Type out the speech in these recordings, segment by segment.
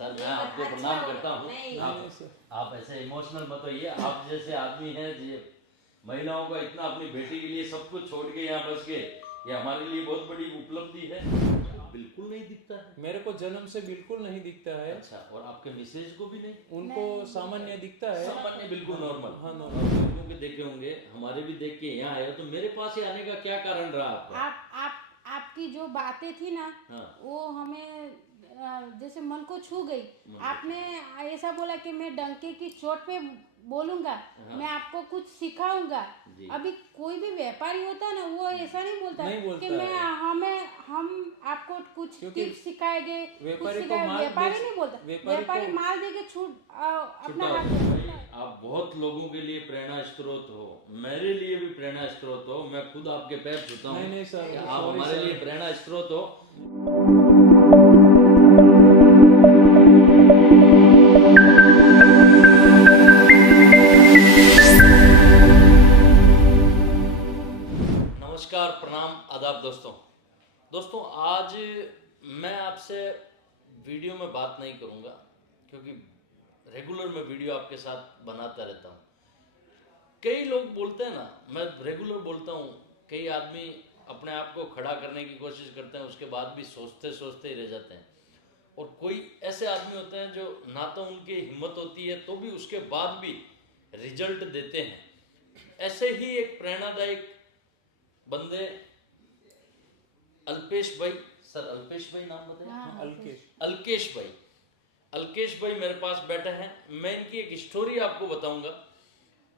Sir मैं आपको अच्छा प्रणाम होगा। करता हूँ। नहीं आप ऐसे इमोशनल मत होइए। आप जैसे आदमी हैं ये महिलाओं का इतना अपनी बेटी के लिए सब कुछ छोड़ के यहाँ बस के, ये हमारे लिए बहुत बड़ी उपलब्धि है। बिल्कुल नहीं दिखता है। मेरे को जन्म से बिल्कुल नहीं दिखता है। अच्छा, और आपके मिसेज को भी नहीं? उनको सामान्य दिखता है। सामान्य, बिल्कुल नॉर्मल। हाँ, और नॉर्मल। लोगों के देखे होंगे, हमारे भी देख के यहाँ आए हो, तो मेरे पास ही आने का क्या कारण रहा आपका? आपकी जो बातें थी ना, हाँ। वो हमें जैसे मन को छू गई। आपने ऐसा बोला कि मैं डंके की चोट पे बोलूंगा, हाँ। मैं आपको कुछ सिखाऊंगा। जी। अभी कोई भी व्यापारी होता है ना, वो ऐसा नहीं बोलता कि है। हम आपको कुछ क्योंकि टिप्स सिखाएंगे, कुछ व्यापारी को सिखाएंगे। माल व्यापारी बेच- नहीं बोलता, व्यापारी व्यापारी को- माल देके अपना छुट्टा हाथ हो देता है। आप बहुत लोगों के लिए प्रेरणा स्रोत हो, मेरे लिए भी प्रेरणा स्रोत हो। मैं खुद आपके पैर छूता हूँ। नहीं सर, कि आप sorry हमारे सर। लिए प्रेरणा स्रोत हो। नमस्कार, प्रणाम, आदाब दोस्तों आज मैं आपसे वीडियो में बात नहीं करूंगा, क्योंकि रेगुलर मैं वीडियो आपके साथ बनाता रहता हूँ। कई लोग बोलते हैं ना, मैं रेगुलर बोलता हूँ, कई आदमी अपने आप को खड़ा करने की कोशिश करते हैं, उसके बाद भी सोचते सोचते ही रह जाते हैं। और कोई ऐसे आदमी होते हैं जो ना तो उनकी हिम्मत होती है तो भी उसके बाद भी रिजल्ट देते हैं। ऐसे ही एक प्रेरणादायक बंदे अल्पेश भाई, सर अल्पेश भाई नाम बताइए। हाँ, अल्केश भाई मेरे पास बैठे हैं। मैं इनकी एक स्टोरी आपको बताऊंगा,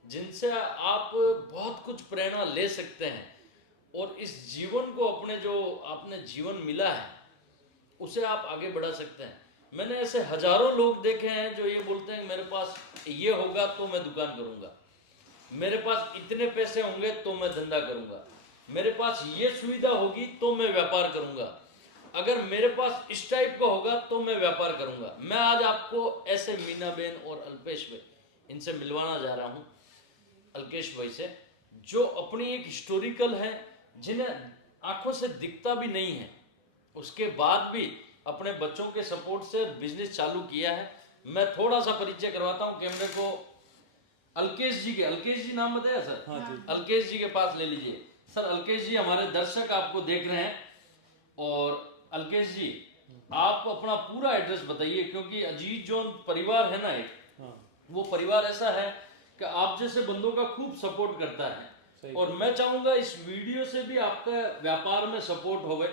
जिनसे आप बहुत कुछ प्रेरणा ले सकते हैं और इस जीवन को, अपने जो आपने जीवन मिला है, उसे आप आगे बढ़ा सकते हैं। मैंने ऐसे हजारों लोग देखे हैं जो ये बोलते हैं मेरे पास ये होगा तो मैं दुकान करूंगा, मेरे पास इतने पैसे होंगे तो मैं धंधा करूंगा, मेरे पास ये सुविधा होगी तो मैं व्यापार करूंगा, अगर मेरे पास इस टाइप का होगा तो मैं व्यापार करूंगा। मैं आज आपको ऐसे मीना बेन और अल्पेश भाई, इनसे मिलवाना जा रहा हूं। अल्केश भाई से, जो अपनी एक हिस्टोरिकल है, जिन्हें आंखों से दिखता भी नहीं है, उसके बाद भी अपने बच्चों के सपोर्ट से बिजनेस चालू किया है। मैं थोड़ा सा परिचय करवाता हूं कैमरे को अल्केश जी के। अल्केश जी नाम बताया सर? हाँ जी। अल्केश जी के पास ले लीजिए। सर अल्केश जी, हमारे दर्शक आपको देख रहे हैं, और अल्केश जी आप अपना पूरा एड्रेस बताइए, क्योंकि अजीत जो परिवार है ना एक, हाँ। वो परिवार ऐसा है कि आप जैसे बंदों का खूब सपोर्ट करता है, और मैं चाहूंगा इस वीडियो से भी आपका व्यापार में सपोर्ट होवे,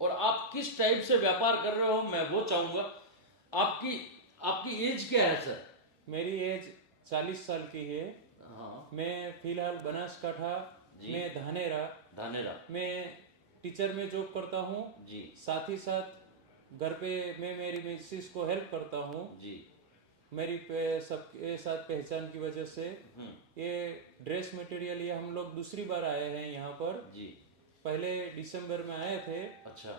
और आप किस टाइप से व्यापार कर रहे हो मैं वो चाहूंगा। आपकी एज क्या है सर? मेरी एज 40 साल की है। हाँ। मैं फिलहाल बनासकाठा में धानेरा में टीचर में जॉब करता हूँ जी। साथ ही साथ घर पे मैं मेरी मिसेस को हेल्प करता हूँ जी। मेरी सबके साथ पहचान की वजह से। ये ड्रेस मटेरियल ये हम लोग दूसरी बार आए हैं यहाँ पर जी। पहले दिसंबर में आए थे। अच्छा।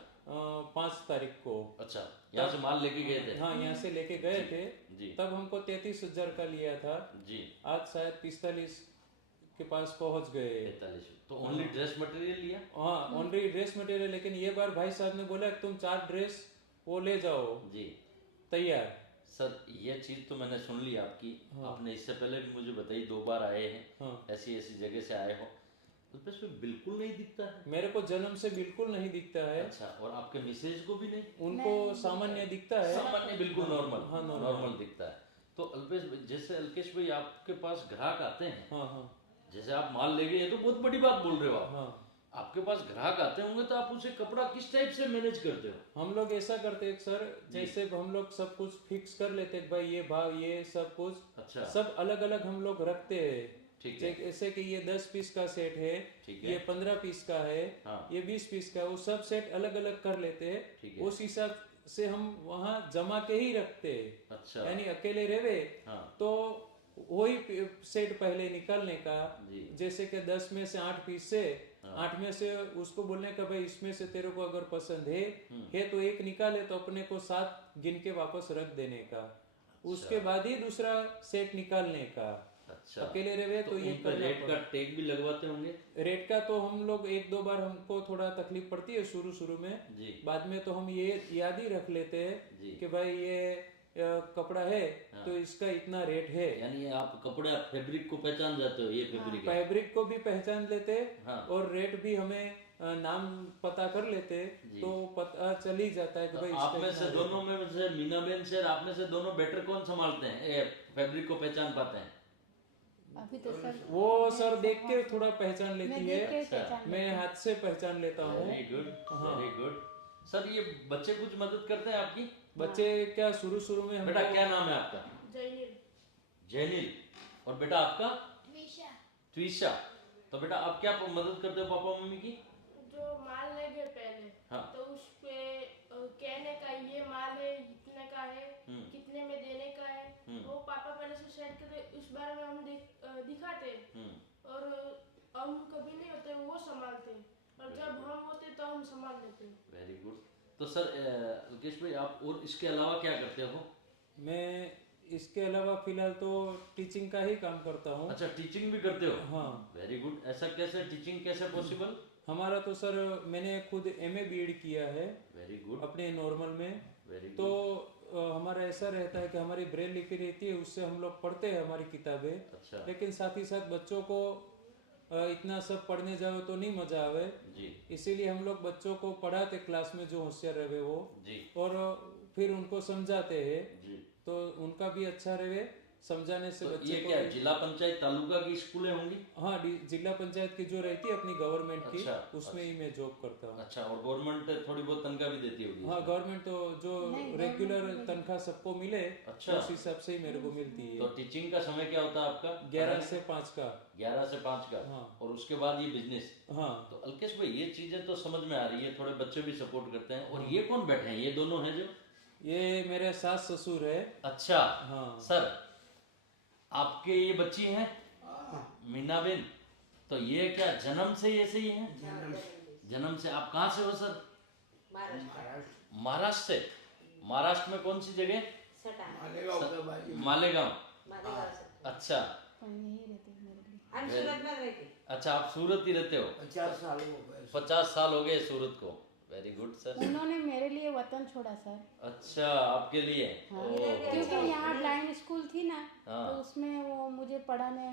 5 तारीख को। अच्छा, यहाँ से माल लेके गए थे? हाँ, यहाँ से लेके गए थे जी। तब हमको 33,000 का लिया था जी। आज शायद 45 के पास पहुंच गए। 45। तो ओनली ड्रेस मटेरियल लिया? हाँ, ओनली ड्रेस मटेरियल। लेकिन ये बार भाई साहब ने बोला तुम 4 ड्रेस वो ले जाओ जी तैयार। सर ये चीज तो मैंने सुन ली आपकी। हाँ। आपने इससे पहले भी मुझे बताई, 2 बार आए हैं। हाँ। ऐसी जगह से आए हो, तो इसमें बिल्कुल नहीं दिखता है। मेरे को जन्म से बिल्कुल नहीं दिखता है। अच्छा, और आपके मिसेज को भी नहीं? उनको सामान्य दिखता है। सामान्य, बिल्कुल नॉर्मल। हाँ, नॉर्मल दिखता है। तो अल्पेश, जैसे अल्केश भाई आपके पास ग्राहक आते हैं, हाँ हाँ, जैसे आप माल ले गए तो बहुत बड़ी बात बोल रहे हो आप। हाँ। आपके पास ग्राहक आते होंगे तो आप उसे कपड़ा किस टाइप से मैनेज करते हो? हम लोग ऐसा करते हैं सर, जैसे हम लोग सब कुछ फिक्स कर लेते हैं, भाई ये भाव ये सब कुछ। अच्छा। सब अलग अलग हम लोग रखते हैं। ठीक है। जैसे कि ये 10 पीस का सेट है, ये 15 पीस का है। हाँ। ये 20 पीस का, वो सब सेट अलग अलग कर लेते हैं। उस हिसाब से हम वहाँ जमा के ही रखते हैं। अच्छा। यानी अकेले रहे। हाँ। तो वही सेट पहले निकालने का, जैसे कि 10 में से 8 पीस से, 8 में से उसको बोलने का भाई इसमें से तेरे को अगर पसंद है तो एक निकाले, तो अपने को 7 गिन के वापस रख देने का। उसके बाद ही दूसरा सेट निकालने का। अच्छा। अकेले रहे तो ये रेट का टैग भी लगवाते होंगे? रेट का तो हम लोग 1-2 बार हमको थोड़ा तकलीफ पड़ती है शुरू में जी। बाद में तो हम ये याद ही रख लेते हैं कि भाई ये कपड़ा है तो इसका इतना रेट है। यानी आप कपड़े फैब्रिक को पहचान जाते हो, ये फैब्रिक है। फैब्रिक को भी पहचान लेते और रेट भी हमें नाम पता कर लेते तो पता चल ही जाता है कि भाई आप में से दोनों में से मीना बेन से आप में से दोनों बेटर कौन संभालते हैं, फैब्रिक को पहचान पाते हैं? अभी तो सर वो सर देख के थोड़ा पहचान लेती है, मैं हाथ से पहचान लेता हूँ। Very good, very good. Sir ये बच्चे कुछ मदद करते हैं आपकी? बच्चे क्या शुरू में बेटा क्या नाम है आपका? जैनिल। जैनिल। और बेटा आपका? त्विषा। तो बेटा आप क्या मदद करते हो पापा मम्मी की? जो माल ले गए पहले, तो उस पे कहने का ये माल है इतने का है, कितने में देने का है, वो पापा पहले से सेट करते, उस बारे में हम दिखाते, और हम कभी नहीं होते वो संभालते, और जब हम होते तो हम संभाल लेते। Very good. तो सर अल्केश भाई आप और इसके अलावा क्या करते हो? मैं इसके अलावा फिलहाल तो टीचिंग का ही काम करता हूँ। अच्छा, टीचिंग भी करते हो? हाँ। Very good. ऐसा कैसे, टीचिंग कैसे पॉसिबल? हमारा तो सर मैंने खुद MA BEd किया है। Very good. अपने नॉर्मल में। Very good. तो हमारा ऐसा रहता है कि हमारी ब्रेल लिपि रहती है, उससे हम लोग पढ़ते हैं हमारी किताबें। अच्छा। लेकिन साथ ही साथ बच्चों को इतना सब पढ़ने जाओ तो नहीं मजा आवे जी, इसीलिए हम लोग बच्चों को पढ़ाते क्लास में जो होशियार रहे वो जी, और फिर उनको समझाते हैं जी। तो उनका भी अच्छा रहे समझाने से। तो बच्चे ये को क्या जिला पंचायत तालुका की स्कूलें होंगी? हाँ, जिला पंचायत की जो रहती है अपनी गवर्नमेंट की, अच्छा, उसमें ही मैं जॉब करता हूँ। अच्छा, और गवर्नमेंट थोड़ी बहुत तनख्वाह भी देती होगी? हाँ, गवर्नमेंट तो जो रेगुलर तनख्वाह सबको मिले, अच्छा, उस हिसाब से ही मेरे को मिलती है। तो टीचिंग का समय क्या होता है आपका? 11 से 5 का। 11 से 5 का। हाँ। और उसके बाद ये बिजनेस। हाँ। तो अल्केश भाई ये चीजें तो समझ में आ रही है, थोड़े बच्चे भी सपोर्ट करते हैं। और ये कौन बैठे हैं? ये दोनों हैं जो? ये मेरे सास ससुर है। अच्छा। हाँ। सर आपके ये बच्ची हैं मीना बेन, तो ये क्या जन्म से ऐसे ही हैं? जन्म से। आप कहाँ से हो सर? महाराष्ट्र से। महाराष्ट्र में कौन सी जगह? मालेगांव। अच्छा, हम सूरत में रहते। अच्छा, आप सूरत ही रहते हो? 50 साल हो गए सूरत को। Very good sir. उन्होंने मेरे लिए वतन छोड़ा सर। अच्छा, आपके लिए? हाँ, क्योंकि यहाँ ब्लाइंड स्कूल थी ना, तो उसमें वो मुझे पढ़ाने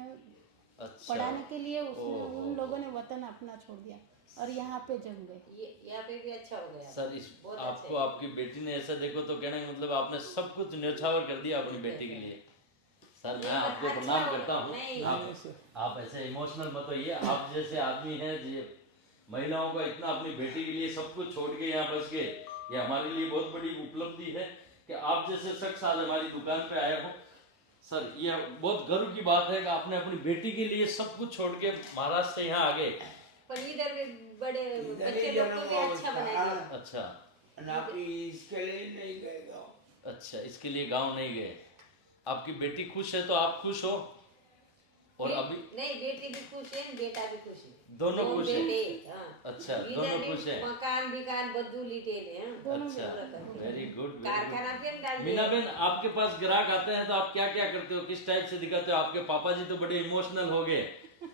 के लिए उसने उन लोगों ने वतन अपना छोड़ दिया और यहाँ पे जम गए। यहाँ पे भी अच्छा हो गया सर। आपको आपकी बेटी ने ऐसा देखो तो कहना कि मतलब आपने सब कुछ न्यौछावर कर दिया अपनी बेटी के लिए। सर मैं आपको प्रणाम करता हूँ। आप ऐसे इमोशनल मत होइए। आप जैसे आदमी हैं महिलाओं का इतना अपनी बेटी के लिए सब कुछ छोड़ के यहाँ बस गए, ये हमारे लिए बहुत बड़ी उपलब्धि है कि आप जैसे शख्स आज हमारी दुकान पे आए हो। सर ये बहुत गर्व की बात है कि आपने अपनी बेटी के लिए सब कुछ छोड़ के महाराष्ट्र से यहाँ आ गए। पर इधर भी बड़े बच्चे लोग को भी अच्छा बना दिया। अच्छा, इसके लिए नहीं गए गाँव। अच्छा, इसके लिए गांव नहीं गए। आपकी बेटी खुश है तो आप खुश हो? और अभी नहीं, बेटी भी खुश है, बेटा भी खुश है, दोनों खुश है। हाँ। अच्छा, दोनों खुश है। मकान बिकान बद्दू लीटे हैं। अच्छा, वेरी गुड। कारखाना भी डाल मीना बेन आपके पास ग्राहक आते हैं तो आप क्या क्या करते हो, किस टाइप से दिखाते हो? आपके पापा जी तो बड़े इमोशनल हो गए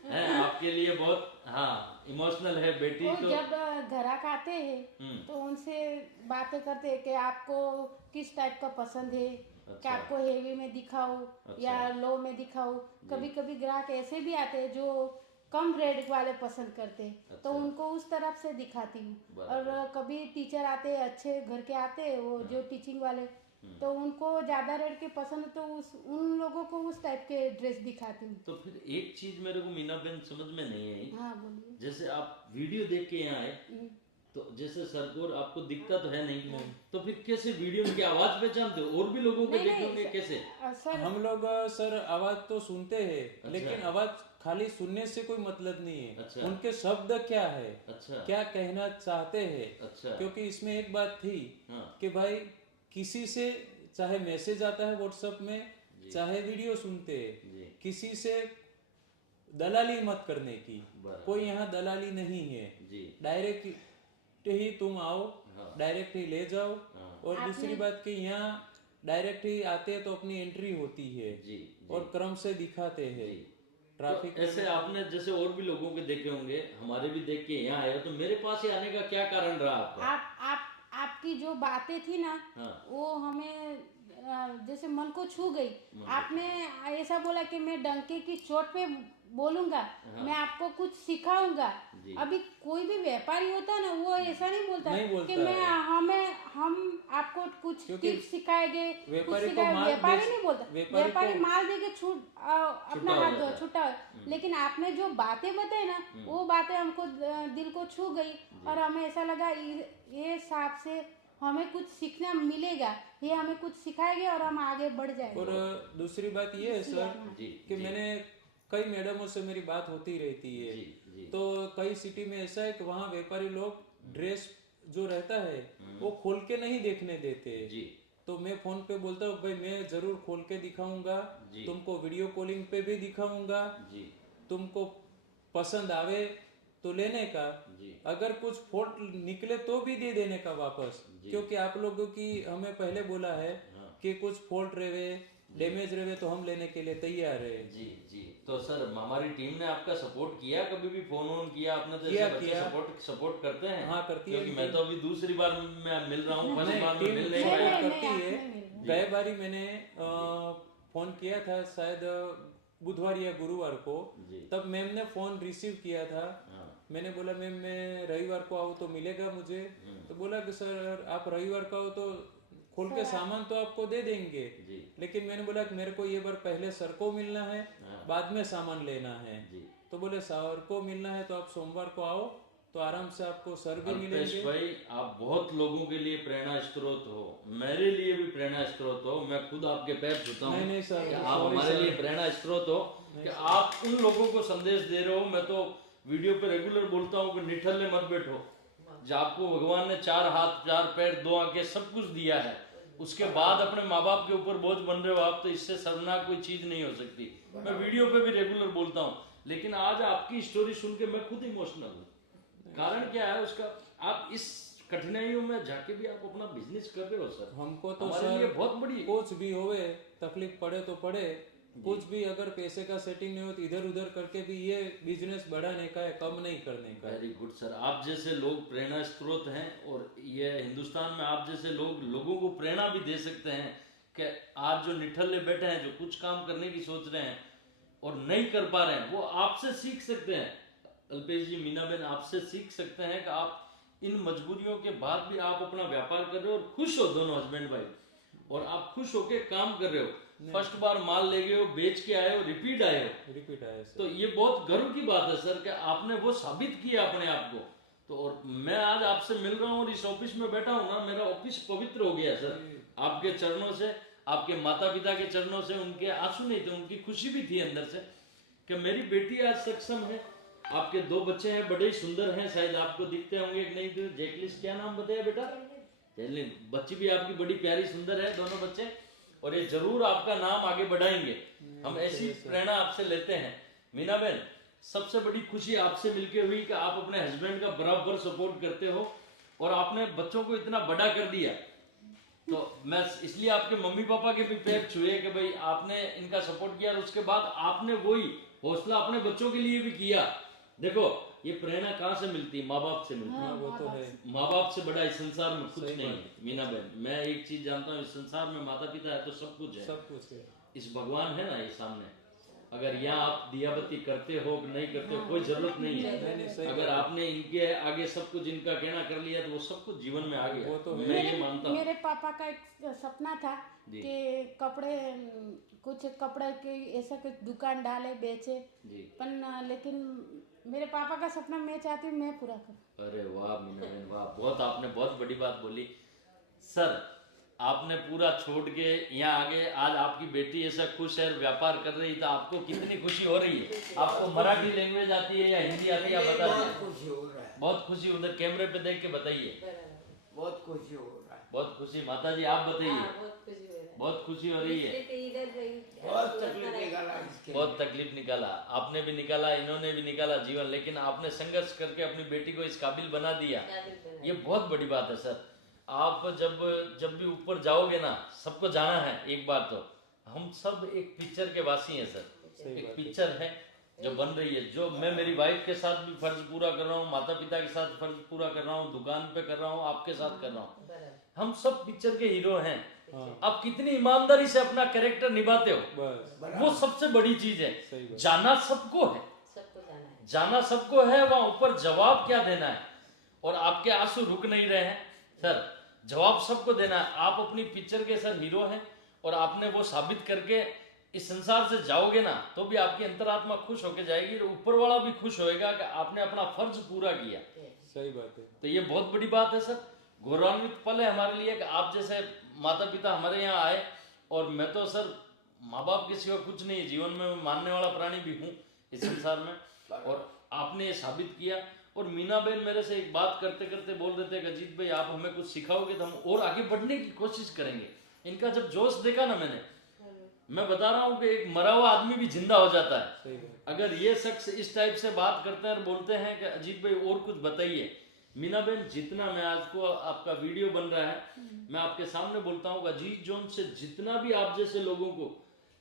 हैं आपके लिए, बहुत हाँ इमोशनल है बेटी तो। जब ग्राहक आते हैं तो उनसे बातें करते हैं कि आपको किस टाइप का पसंद है। अच्छा। कि आपको हेवी में दिखाओ। अच्छा। या लो में दिखाओ। कभी कभी ग्राहक ऐसे भी आते हैं जो कम रेट वाले पसंद करते हैं। अच्छा। तो उनको उस तरफ से दिखाती हूँ। और कभी टीचर आते हैं अच्छे घर के आते हैं वो जो टीचिंग वाले, तो उनको ज्यादा रेट के पसंद तो उन लोगों को उस टाइप के ड्रेस दिखाती हूँ। तो फिर एक चीज मेरे को मीना बेन समझ में नहीं आई। हाँ बोलिए। जैसे आप वीडियो देख के यहाँ आए तो जैसे सरकोर आपको दिखता तो है नहीं, तो फिर कैसे वीडियो की आवाज पहचानते हो? और भी लोगों को देखे होंगे कैसे? हम लोग सर आवाज तो सुनते हैं। अच्छा। लेकिन आवाज खाली सुनने से कोई मतलब नहीं है। अच्छा। उनके शब्द क्या है। अच्छा। क्या कहना चाहते हैं। अच्छा। क्योंकि इसमें एक बात थी। हाँ। कि भाई किसी से चाहे मैसेज आता है व्हाट्सएप में, चाहे वीडियो सुनते हैं, किसी से दलाली मत करने की। कोई यहाँ दलाली नहीं है। डायरेक्ट ही तुम आओ। हाँ। डायरेक्ट ही ले जाओ। हाँ। और दूसरी बात कि यहाँ डायरेक्ट ही आते हैं तो अपनी एंट्री होती है। जी। और क्रम से दिखाते हैं ट्रैफिक। तो ऐसे आपने जैसे और भी लोगों के देखे होंगे, हमारे भी देख के यहाँ आए, तो मेरे पास ही आने का क्या कारण रहा आपका? आपकी जो बातें थी ना। हाँ। वो हमें जैसे मन को छू गई। आपने ऐसा बोला कि मैं डंके की चोट पे बोलूंगा, मैं आपको कुछ सिखाऊंगा। अभी कोई भी व्यापारी होता है ना, वो ऐसा नहीं बोलता कि मैं हम आपको कुछ टिप्स सिखाएंगे, कुछ सिखाएंगे। व्यापारी नहीं बोलता, व्यापारी माल देके अपना हाथ छूटा। लेकिन आपने जो बातें बताई ना, वो बातें हमको दिल को छू गई और हमें ऐसा लगा ये साहब से हमें कुछ सीखना मिलेगा, ये हमें कुछ सिखाएंगे और हम आगे बढ़ जाएंगे। और दूसरी बात ये है सर कि मैंने कई मैडमों से मेरी बात होती रहती है, तो कई सिटी में ऐसा है कि वहाँ व्यापारी लोग ड्रेस जो रहता है वो खोल के नहीं देखने देते। तो मैं फोन पे बोलता हूँ भाई मैं जरूर खोल के दिखाऊंगा, तुमको वीडियो कॉलिंग पे भी दिखाऊंगा, तुमको पसंद आवे तो लेने का, अगर कुछ फॉल्ट निकले तो भी दे देने का वापस, क्योंकि आप लोगों की हमें पहले बोला है कि कुछ फॉल्ट रहे, डैमेज रहे तो हम लेने के लिए तैयार है। जी। तो सर हमारी टीम ने आपका सपोर्ट किया, कभी भी फोन ऑन किया आपने? तो किया। सपोर्ट करते हैं? हाँ करती है, क्योंकि मैं तो अभी दूसरी बार मैं मिल रहा हूँ, फर्स्ट बार में मिल नहीं सपोर्ट पाया। करती है। गए बारी मैंने फोन किया था शायद बुधवार या गुरुवार को, तब मैम ने फोन रिसीव किया था। मैंने बोला मैम मैं रविवार को आऊँ तो मिलेगा मुझे? तो बोला कि सर आप रविवार को आओ तो खोल के सामान तो आपको दे देंगे, लेकिन मैंने बोला कि मेरे को ये बार पहले सर को मिलना है, बाद में सामान लेना है। तो बोले सर को मिलना है तो आप सोमवार को आओ तो आराम से आपको सर भी मिलेंगे। भाई आप बहुत लोगों के लिए प्रेरणा स्रोत हो, मेरे लिए भी प्रेरणा स्रोत हो। मैं खुद आपके पैर छूता हूँ। नहीं सर, आप हमारे लिए प्रेरणा स्रोत हो कि आप उन लोगों को संदेश दे रहे हो। मैं तो वीडियो पे रेगुलर बोलता हूँ कि निठल्ले मत बैठो। जब आपको भगवान ने 4 हाथ 4 पैर 2 आंखें सब कुछ दिया है, उसके बाद अपने माँ बाप के ऊपर बोझ बन रहे हो आप, तो इससे शर्मनाक कोई चीज नहीं हो सकती। मैं वीडियो पे भी रेगुलर बोलता हूँ, लेकिन आज आपकी स्टोरी सुन के मैं खुद इमोशनल हूँ। कारण क्या है उसका? आप इस कठिनाइयों में जाके भी आप अपना बिजनेस कर रहे हो सर। हमको तो हमारे लिए बहुत बड़ी कुछ भी होवे, तकलीफ पड़े तो पड़े, कुछ भी अगर पैसे का सेटिंग नहीं हो तो इधर उधर करके भी ये बिजनेस बढ़ाने का है, कम नहीं करने का। वेरी गुड सर, आप जैसे लोग प्रेरणा स्रोत हैं और ये हिंदुस्तान में आप जैसे लोग लोगों को प्रेरणा भी दे सकते हैं कि आज जो निठल्ले बैठे हैं, जो कुछ काम करने की सोच रहे हैं और नहीं कर पा रहे हैं, वो आपसे सीख सकते हैं। अल्पेश जी, मीना बहन आपसे सीख सकते हैं कि आप इन मजबूरियों के बाद भी आप अपना व्यापार कर रहे हो और खुश हो, दोनों हस्बैंड वाइफ, और आप खुश होके काम कर रहे हो। फर्स्ट बार माल ले गए हो, बेच के आए हो, रिपीट आए हो, तो ये बहुत गर्व की बात है सर कि आपने वो साबित किया अपने आप को। तो और मैं आज आपसे मिल रहा हूँ और इस ऑफिस में बैठा हूँ ना, मेरा ऑफिस पवित्र हो गया सर, आपके चरणों से, आपके माता पिता के चरणों से। उनके आंसू नहीं थे, उनकी खुशी भी थी अंदर से कि मेरी बेटी आज सक्षम है। आपके 2 बच्चे हैं, बड़े ही सुंदर हैं, शायद आपको दिखते होंगे कि नहीं। तो जैकलिस, क्या नाम बताया बेटा? जैकलिन। बच्ची भी आपकी बड़ी प्यारी सुंदर है, दोनों बच्चे, और ये जरूर आपका नाम आगे बढ़ाएंगे। हम ऐसी प्रेरणा आपसे लेते हैं। मीना बहन, सबसे बड़ी खुशी आपसे मिलके हुई कि आप अपने हस्बैंड का बराबर सपोर्ट करते हो और आपने बच्चों को इतना बड़ा कर दिया। तो मैं इसलिए आपके मम्मी पापा के भी पैर छुए कि भाई आपने इनका सपोर्ट किया और उसके बाद आपने वही हौसला अपने बच्चों के लिए भी किया। देखो ये प्रेरणा कहाँ से मिलती है? माँ बाप से मिलती है। वो तो है। माँ बाप से बड़ा इस संसार में कुछ नहीं है मीना बहन। मैं एक चीज जानता हूँ, इस संसार में माता पिता है तो सब कुछ है, सब कुछ है। इस भगवान है ना ये सामने, अगर यहाँ आप दियाबत्ती करते हो कि नहीं करते हो कोई जरूरत नहीं है। अगर आपने इनके आगे सब कुछ इनका कहना कर लिया तो वो सब कुछ जीवन में आ गया। वो तो मैं ये मानता हूँ। मेरे पापा का एक सपना था कि कुछ कपड़े की ऐसा कुछ दुकान डाले, बेचे, पर लेकिन मेरे पापा का सपना मैं चाहती हूँ मैं पूरा करूँ। अरे वाह मीना बहन वाह, बहुत आपने बहुत बड़ी बात बोली सर। आपने पूरा छोड़ के यहाँ आगे, आज आपकी बेटी ऐसा खुश है, व्यापार कर रही, तो आपको कितनी खुशी हो रही है? आपको मराठी लैंग्वेज आती है या हिंदी आती है? आप बता दीजिए। बहुत खुशी हो रहा है, बहुत खुशी। उधर कैमरे पे देख के बताइए। बहुत खुशी हो रहा है, बहुत खुशी। माता जी आप बताइए। बहुत खुशी हो रही है। बहुत तकलीफ निकाला इसके, बहुत तकलीफ निकाला, आपने भी निकाला, इन्होंने भी निकाला जीवन, लेकिन आपने संघर्ष करके अपनी बेटी को इस काबिल बना दिया। ये बहुत बड़ी बात है सर। आप जब भी ऊपर जाओगे ना, सबको जाना है एक बार तो। हम सब एक पिक्चर के वासी हैं सर, एक पिक्चर है जो बन रही है, जो मैं मेरी वाइफ के साथ भी फर्ज पूरा कर रहा हूँ, माता पिता के साथ फर्ज पूरा कर रहा हूँ, दुकान पे कर रहा हूँ, आपके साथ कर रहा हूँ। हम सब पिक्चर के हीरो हैं। आप कितनी ईमानदारी से अपना कैरेक्टर निभाते हो, वो सबसे बड़ी चीज है। जाना सबको है, जाना सबको है, वहां ऊपर जवाब क्या देना है। और आपके आंसू रुक नहीं रहे हैं सर, जवाब सबको देना है। आप अपनी पिक्चर के सर हीरो हैं और आपने वो साबित करके इस संसार से जाओगे ना, तो भी आपकी अंतरात्मा खुश होकर जाएगी और ऊपर वाला भी खुश होएगा कि आपने अपना फर्ज पूरा किया। सही बात है। तो ये बहुत बड़ी बात है सर, गौरवान्वित पल है हमारे लिए कि आप जैसे माता पिता हमारे यहाँ आए। और मैं तो सर माँ बाप के सिवा कुछ नहीं है, जीवन में मैं मानने वाला प्राणी भी हूँ इस संसार में, और आपने ये साबित किया। और मीना बहन मेरे से एक बात करते करते बोल रहे थे कि अजीत भाई आप हमें कुछ सिखाओगे तो हम और आगे बढ़ने की कोशिश करेंगे। इनका जब जोश देखा ना मैंने, मैं बता रहा हूँ कि एक मरा हुआ आदमी भी जिंदा हो जाता है अगर ये शख्स इस टाइप से बात करते हैं और बोलते हैं कि अजीत भाई और कुछ बताइए। मीना बहन, जितना मैं आज को आपका वीडियो बन रहा है, मैं आपके सामने बोलता हूँ अजीत जोन से जितना भी आप जैसे लोगों को,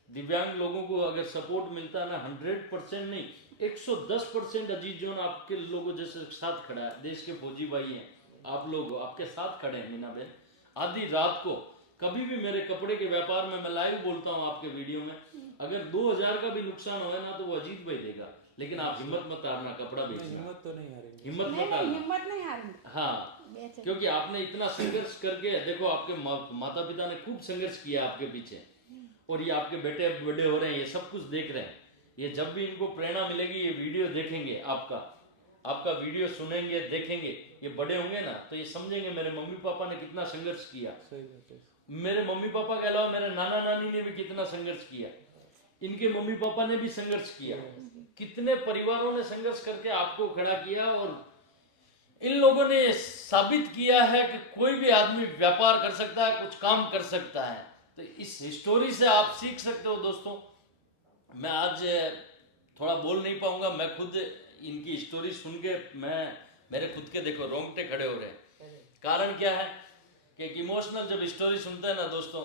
दिव्यांग लोगों को अगर सपोर्ट मिलता है ना, 100% नहीं 110% अजीत जोन आपके लोगों जैसे साथ खड़ा है। देश के फौजी भाई हैं आप लोग, आपके साथ खड़े हैं। मीना बहन, आधी रात को कभी भी मेरे कपड़े के व्यापार में, मैं लाइव बोलता हूँ आपके वीडियो में, अगर 2000 का भी नुकसान हो ना तो वो अजीत भाई देगा, लेकिन आप हिम्मत मत हारना, कपड़ा बेचना। हिम्मत तो नहीं हारेंगे, हिम्मत मत हारना। हाँ, क्योंकि आपने इतना संघर्ष करके देखो, आपके माता पिता ने खूब संघर्ष किया आपके पीछे, और ये आपके बेटे बड़े हो रहे हैं, ये सब कुछ देख रहे हैं। ये जब भी इनको प्रेरणा मिलेगी, ये वीडियो देखेंगे, आपका वीडियो सुनेंगे, देखेंगे, ये बड़े होंगे ना तो ये समझेंगे मेरे मम्मी पापा ने कितना संघर्ष किया। मेरे मम्मी पापा के अलावा मेरे नाना नानी ने भी कितना संघर्ष किया, इनके मम्मी पापा ने भी संघर्ष किया, कितने परिवारों ने संघर्ष करके आपको खड़ा किया। और इन लोगों ने साबित किया है कि कोई भी आदमी व्यापार कर सकता है, कुछ काम कर सकता है। तो इस स्टोरी से आप सीख सकते हो दोस्तों। मैं आज थोड़ा बोल नहीं पाऊंगा, मैं खुद इनकी स्टोरी सुन के मेरे खुद के देखो रोंगटे खड़े हो रहे हैं। कारण क्या है कि एक इमोशनल जब स्टोरी सुनते हैं ना दोस्तों,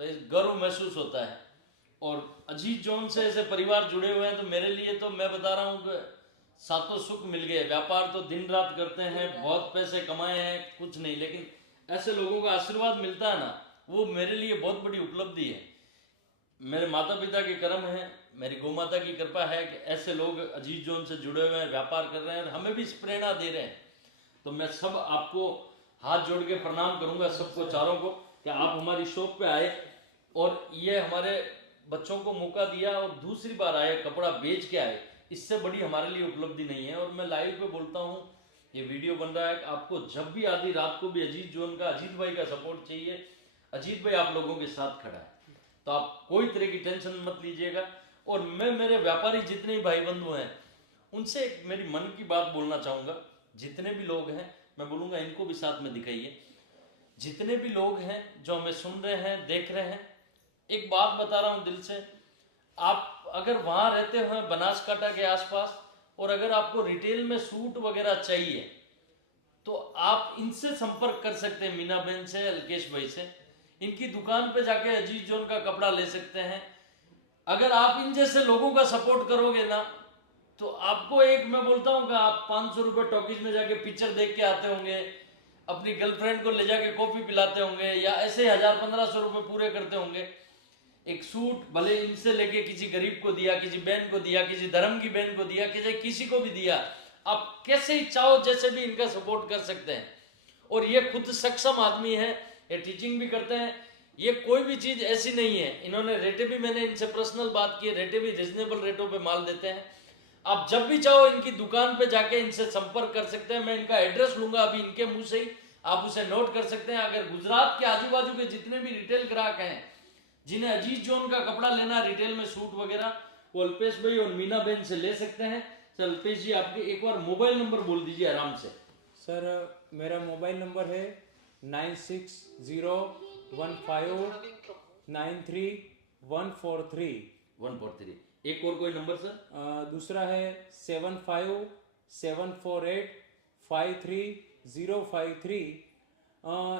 तो एक गर्व महसूस होता है। और अजीत जोन से ऐसे परिवार जुड़े हुए हैं, तो मेरे लिए तो मैं बता रहा हूँ कि सातों सुख मिल गए। व्यापार तो दिन रात करते हैं, बहुत पैसे कमाए हैं, कुछ नहीं, लेकिन ऐसे लोगों का आशीर्वाद मिलता है ना, वो मेरे लिए बहुत बड़ी उपलब्धि है। मेरे माता पिता के कर्म है, मेरी गौ माता की कृपा है कि ऐसे लोग अजीत जोन से जुड़े हुए हैं, व्यापार कर रहे हैं, हमें भी प्रेरणा दे रहे हैं। तो मैं सब आपको हाथ जोड़ के प्रणाम करूंगा, सबको चारों को, कि आप हमारी शॉप पे आए और ये हमारे बच्चों को मौका दिया और दूसरी बार आए, कपड़ा बेच के आए। इससे बड़ी हमारे लिए उपलब्धि नहीं है। और मैं लाइव पे बोलता हूँ, ये वीडियो बन रहा है कि आपको जब भी आधी रात को भी अजीत जोन का, अजीत भाई का सपोर्ट चाहिए, अजीत भाई आप लोगों के साथ खड़ा है, तो आप कोई तरह की टेंशन मत लीजिएगा। और मैं मेरे व्यापारी जितने भी भाई बंधु हैं, उनसे एक मेरी मन की बात बोलना चाहूँगा। जितने भी लोग हैं, मैं बोलूँगा इनको भी साथ में दिखाइए। जितने भी लोग हैं जो हमें सुन रहे हैं, देख रहे हैं, एक बात बता रहा हूँ दिल से, आप अगर वहाँ रहते हुए बनासकांठा के आसपास, और अगर आपको रिटेल में सूट वगैरह चाहिए, तो आप इनसे संपर्क कर सकते हैं, मीना बहन से, अलकेश भाई से। इनकी दुकान पे जाके अजीत जोन का कपड़ा ले सकते हैं। अगर आप इन जैसे लोगों का सपोर्ट करोगे ना, तो आपको एक मैं बोलता हूँ कि आप 500 रुपये टॉकीज में जाके पिक्चर देख के आते होंगे, अपनी गर्लफ्रेंड को ले जाके कॉफी पिलाते होंगे, या ऐसे 1000-1500 रुपये पूरे करते होंगे। एक सूट भले इनसे लेके किसी गरीब को दिया, किसी बहन को दिया, किसी धर्म की बहन को दिया, किसी को भी दिया, आप कैसे ही चाहो जैसे भी इनका सपोर्ट कर सकते हैं। और ये खुद सक्षम आदमी है, ये टीचिंग भी करते हैं, ये कोई भी चीज ऐसी नहीं है। इन्होंने रेटे भी, मैंने इनसे पर्सनल बात की, रेटे भी रिजनेबल रेटों पे माल देते हैं। आप जब भी चाहो इनकी दुकान पे जाके इनसे संपर्क कर सकते हैं। मैं इनका एड्रेस लूंगा अभी इनके मुंह से ही, आप उसे नोट कर सकते हैं। अगर गुजरात के आजू बाजू के जितने भी रिटेल ग्राहक हैं, जिन्हें अजीत जोन का कपड़ा लेना, रिटेल में सूट वगैरह, वो अल्पेश भाई और मीना बहन से ले सकते हैं। सर अल्पेश जी, आपके एक बार मोबाइल नंबर बोल दीजिए आराम से। सर मेरा मोबाइल नंबर है 96015093143143। एक और कोई नंबर सर? दूसरा है 7574853053।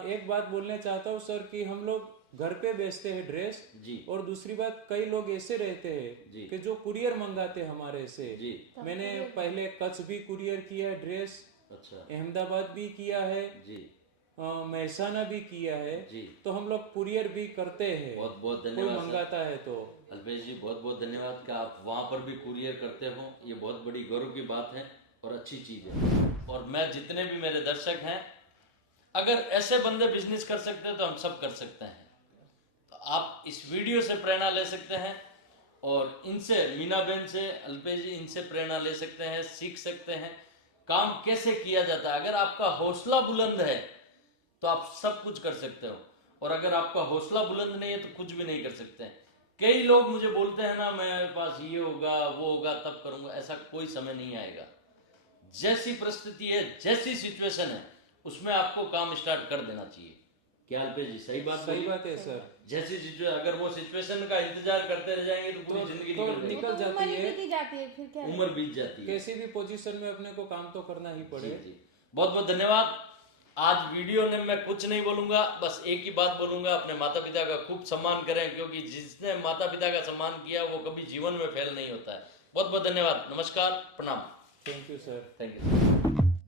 एक बात बोलना चाहता हूँ सर कि हम लोग घर पे बेचते हैं ड्रेस जी, और दूसरी बात कई लोग ऐसे रहते हैं कि जो कुरियर मंगाते हैं हमारे से जी। मैंने पहले कच्छ भी कुरियर किया है ड्रेस, अच्छा, अहमदाबाद भी किया है जी, महसाना भी किया है जी। तो हम लोग कुरियर भी करते हैं। बहुत बहुत कोई धन्यवाद सर। मंगाता है तो अल्पेश जी बहुत बहुत धन्यवाद कि आप वहाँ पर भी कुरियर करते हो, ये बहुत बड़ी गौरव की बात है और अच्छी चीज़ है। और मैं जितने भी मेरे दर्शक हैं, अगर ऐसे बंदे बिजनेस कर सकते हैं तो हम सब कर सकते हैं। तो आप इस वीडियो से प्रेरणा ले सकते हैं और इनसे, मीना बहन से, अल्पेश जी, इनसे प्रेरणा ले सकते हैं, सीख सकते हैं काम कैसे किया जाता है। अगर आपका हौसला बुलंद है तो आप सब कुछ कर सकते हो, और अगर आपका हौसला बुलंद नहीं है तो कुछ भी नहीं कर सकते हैं। कई लोग मुझे बोलते हैं ना, मेरे पास ये होगा वो होगा तब करूंगा, ऐसा कोई समय नहीं आएगा। जैसी परिस्थिति है, जैसी सिचुएशन है, उसमें आपको काम स्टार्ट कर देना चाहिए। क्या अल्पेश जी सही बात सही बात है सर। जैसी सिचुएशन, अगर वो सिचुएशन का इंतजार करते रह जाएंगे तो पूरी जिंदगी निकल जाती है, बीत जाती है, फिर क्या है? उम्र बीत जाती है। कैसी भी पोजीशन में अपने को काम तो करना ही पड़े। जी। बहुत बहुत धन्यवाद। आज वीडियो में मैं कुछ नहीं बोलूंगा, बस एक ही बात बोलूंगा, अपने माता पिता का खूब सम्मान करें, क्योंकि जिसने माता पिता का सम्मान किया वो कभी जीवन में फेल नहीं होता है। बहुत बहुत धन्यवाद। नमस्कार, प्रणाम। Thank you sir. Thank you.